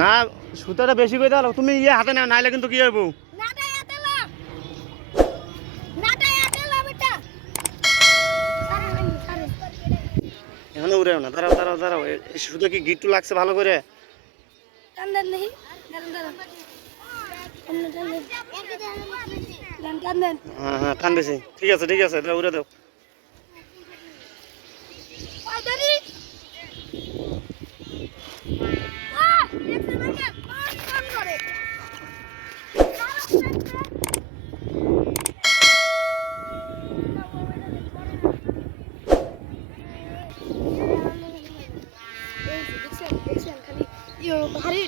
না সুতাটা বেশি করে দাও তুমি ইয়ে হাতে নাও নাইলে কিন্তু কি হইব এখানে উড়েও না দাঁড়াও দাঁড়াও দাঁড়াও সুতো কি গিট্টু লাগছে ভালো করে হ্যাঁ হ্যাঁ টানতেছি ঠিক আছে এটা উড়ে দাও ভারী